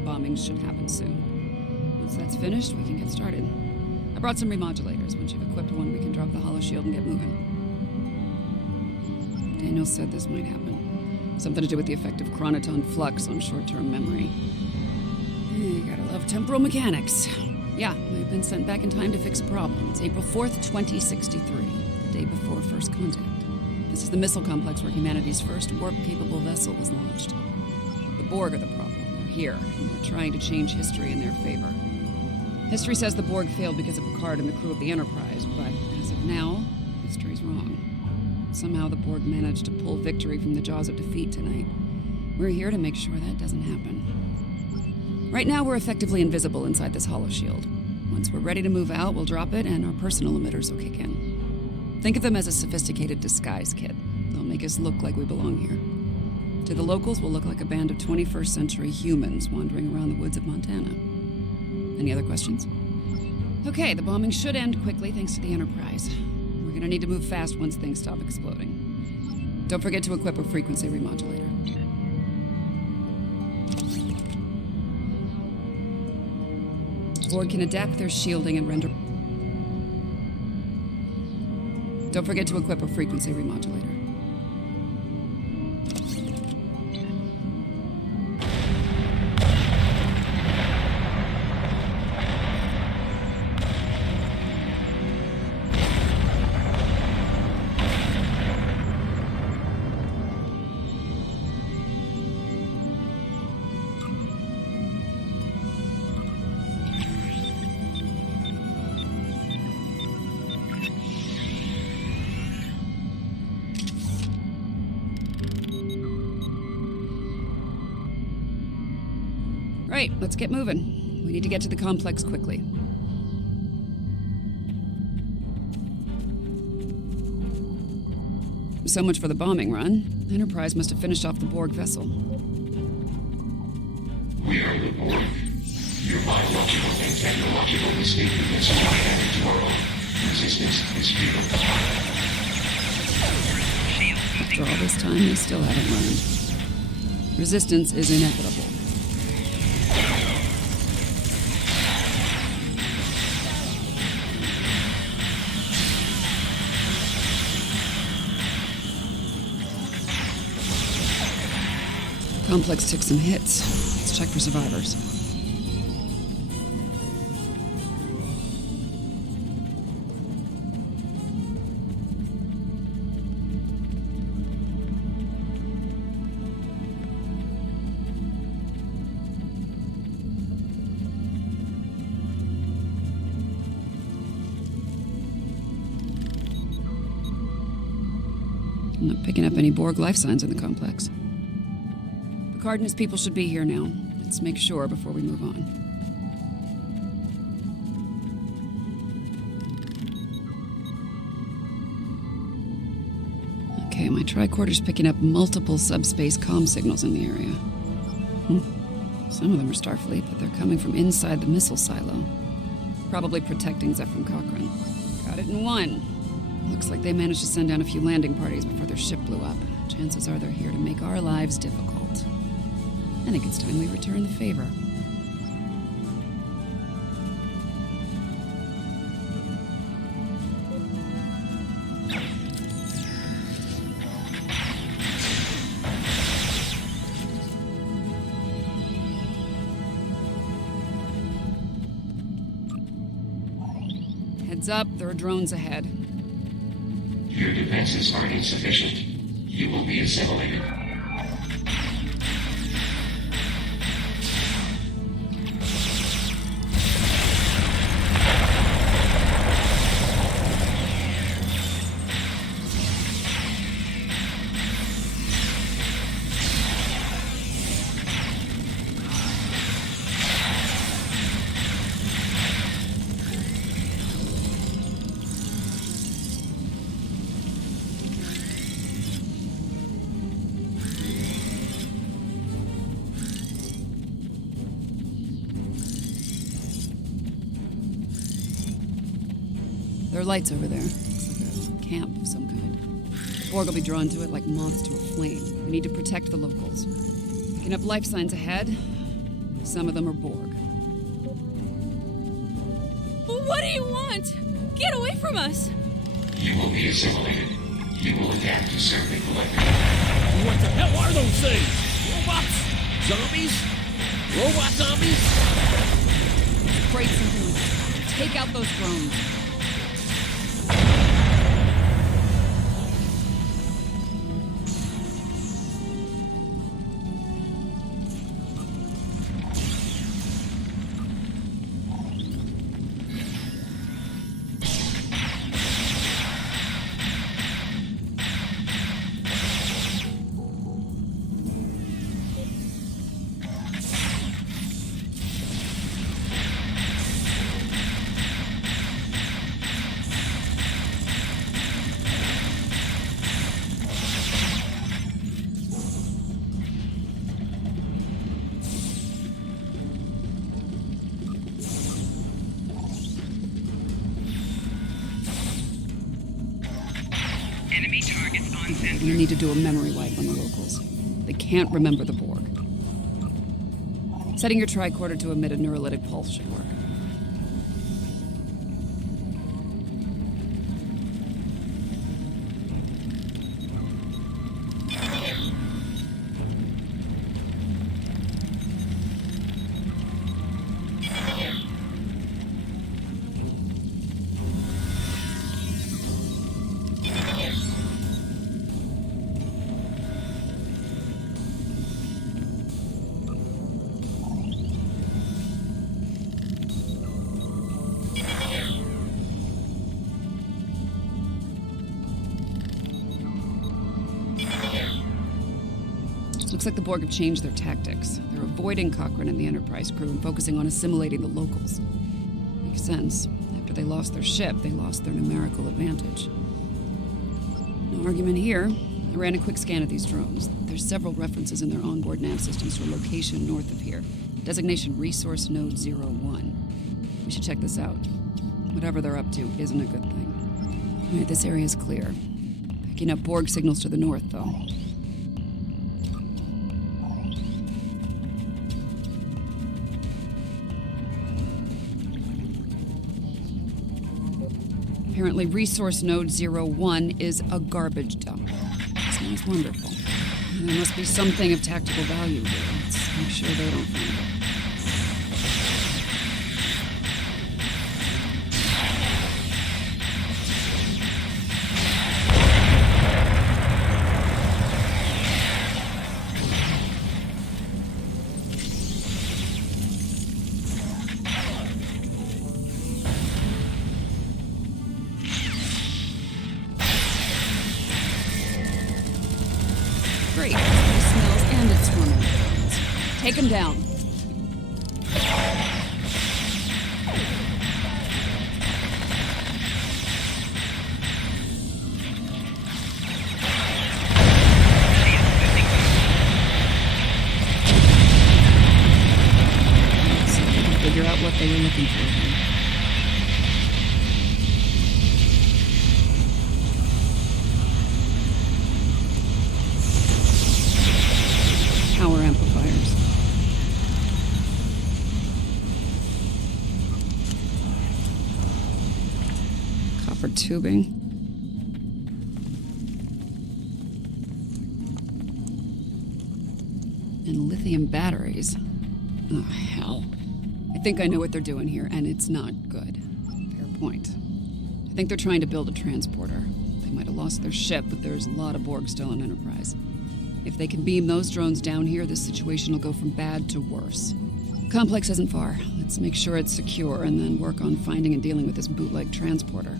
bombings should happen soon. Once that's finished, we can get started. I brought some remodulators. Once you've equipped one, we can drop the hollow shield and get moving. Daniel said this might happen. Something to do with the effect of chronoton flux on short-term memory. You gotta love temporal mechanics. Yeah, we've been sent back in time to fix a problem. It's April 4th, 2063, the day before first contact. This is the missile complex where humanity's first warp-capable vessel was launched. The Borg are the problem. They're here, and they're trying to change history in their favor. History says the Borg failed because of Picard and the crew of the Enterprise, but as of now, history's wrong. Somehow the Borg managed to pull victory from the jaws of defeat tonight. We're here to make sure that doesn't happen. Right now, we're effectively invisible inside this hollow shield. Once we're ready to move out, we'll drop it, and our personal emitters will kick in. Think of them as a sophisticated disguise kit. They'll make us look like we belong here. To the locals, we'll look like a band of 21st century humans wandering around the woods of Montana. Any other questions? Okay, the bombing should end quickly thanks to the Enterprise. We're gonna need to move fast once things stop exploding. Don't forget to equip a frequency remodulator. Borg can adapt their shielding and render... Don't forget to equip a frequency remodulator. Right, let's get moving. We need to get to the complex quickly. So much for the bombing run. Enterprise must have finished off the Borg vessel. We are the Borg. Your biological and technological distinctiveness are added to our own. Resistance is futile. After all this time, we still haven't learned. Resistance is inevitable. Complex took some hits. Let's check for survivors. I'm not picking up any Borg life signs in the complex. Picard and his people should be here now. Let's make sure before we move on. Okay, my tricorder's picking up multiple subspace comm signals in the area. Some of them are Starfleet, but they're coming from inside the missile silo. Probably protecting Zephyr Cochrane. Got it in one. Looks like they managed to send down a few landing parties before their ship blew up. Chances are they're here to make our lives difficult. I think it's time we return the favor. Heads up, there are drones ahead. Your defenses are insufficient. You will be assimilated. There are lights over there. Looks like a camp of some kind. The Borg will be drawn to it like moths to a flame. We need to protect the locals. Picking up life signs ahead. Some of them are Borg. What do you want? Get away from us! You will be assimilated. You will adapt to serve the collective. What the hell are those things? Robots? Zombies? Robot zombies? Break something like that. Take out those drones. Enemy targets on sensor. We need to do a memory wipe on the locals. They can't remember the Borg. Setting your tricorder to emit a neurolytic pulse should work. Looks like the Borg have changed their tactics. They're avoiding Cochrane and the Enterprise crew and focusing on assimilating the locals. Makes sense. After they lost their ship, they lost their numerical advantage. No argument here. I ran a quick scan of these drones. There's several references in their onboard nav systems to a location north of here. Designation Resource Node 01. We should check this out. Whatever they're up to isn't a good thing. All right, this area is clear. Picking up Borg signals to the north, though. Apparently, Resource Node 01 is a garbage dump. Sounds wonderful. There must be something of tactical value here. Let's make sure they don't find it. Great. It smells and it's swarming. Take him down. Let's see if we can figure out what they were looking for here. Power amplifiers. Copper tubing. And lithium batteries. Oh, hell. I think I know what they're doing here, and it's not good. Fair point. I think they're trying to build a transporter. They might have lost their ship, but there's a lot of Borg still in Enterprise. If they can beam those drones down here, this situation will go from bad to worse. Complex isn't far. Let's make sure it's secure and then work on finding and dealing with this bootleg transporter.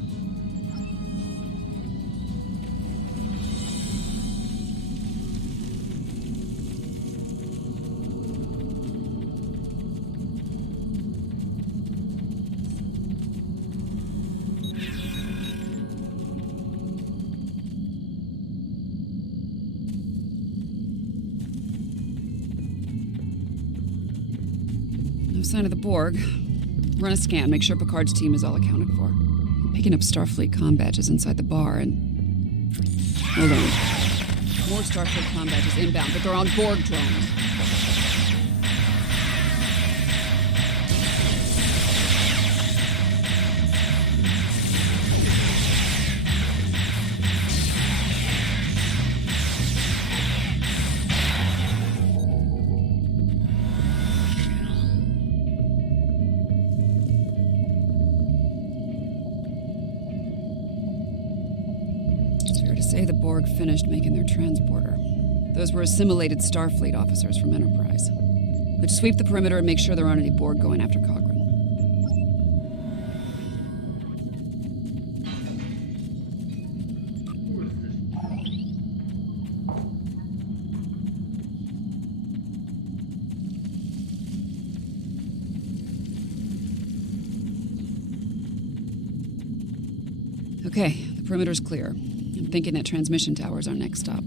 No sign of the Borg. Run a scan, make sure Picard's team is all accounted for. I'm picking up Starfleet comm badges inside the bar and... Hold on. More Starfleet comm badges inbound, but they're on Borg drones. say the Borg finished making their transporter. Those were assimilated Starfleet officers from Enterprise. But to sweep the perimeter and make sure there aren't any Borg going after Cochrane. Okay, the perimeter's clear. I'm thinking that transmission tower's our next stop.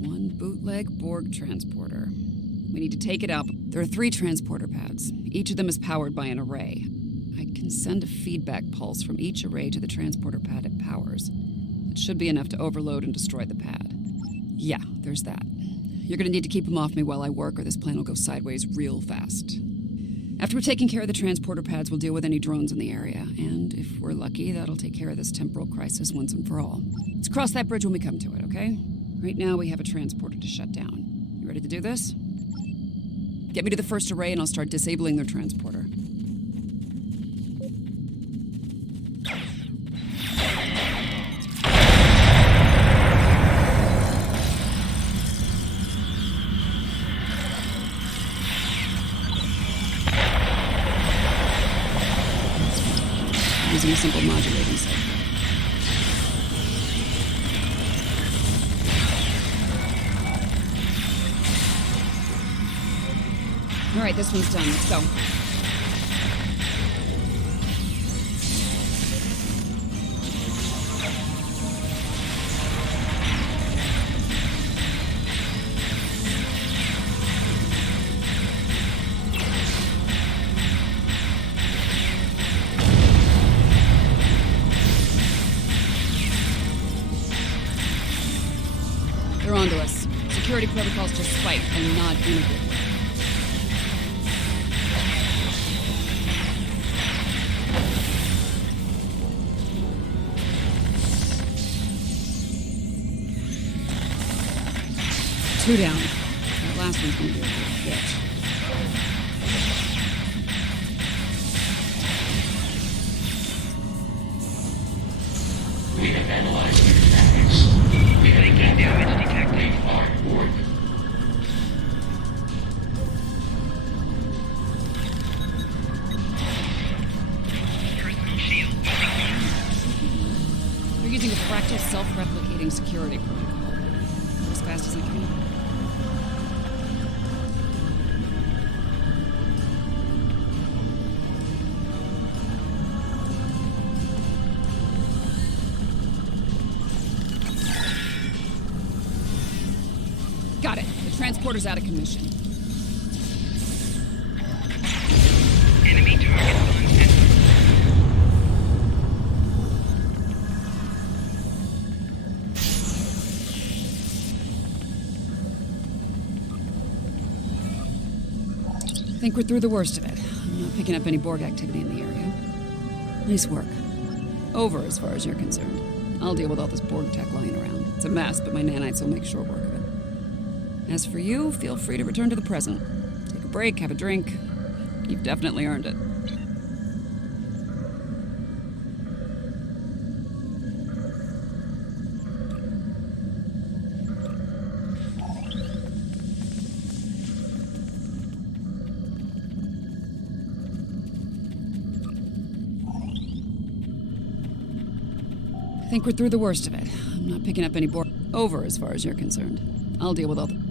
One bootleg Borg transporter. We need to take it out. There are 3 transporter pads. Each of them is powered by an array. I can send a feedback pulse from each array to the transporter pad it powers. It should be enough to overload and destroy the pad. Yeah, there's that. You're gonna need to keep them off me while I work, or this plane will go sideways real fast. After we've taken care of the transporter pads, we'll deal with any drones in the area. And if we're lucky, that'll take care of this temporal crisis once and for all. Let's cross that bridge when we come to it, okay? Right now, we have a transporter to shut down. You ready to do this? Get me to the first array and I'll start disabling their transporter. Using a simple modulating circuit. All right, this one's done. Let's go. They're onto us. Security protocols just spike and not in a good way. Two down. That last one's gonna be a real bitch. We have analyzed the mechanics. We have gained damage detected. We are Borg. Personal shield. They're using a fractal self-replicating security protocol. Go as fast as I can. Got it. The transporter's out of commission. Enemy target on center. I think we're through the worst of it. I'm not picking up any Borg activity in the area. Nice work. Over as far as you're concerned. I'll deal with all this Borg tech lying around. It's a mess, but my nanites will make short work of it. As for you, feel free to return to the present. Take a break, have a drink. You've definitely earned it. I think we're through the worst of it. I'm not picking up any Borg. Over as far as you're concerned. I'll deal with all the...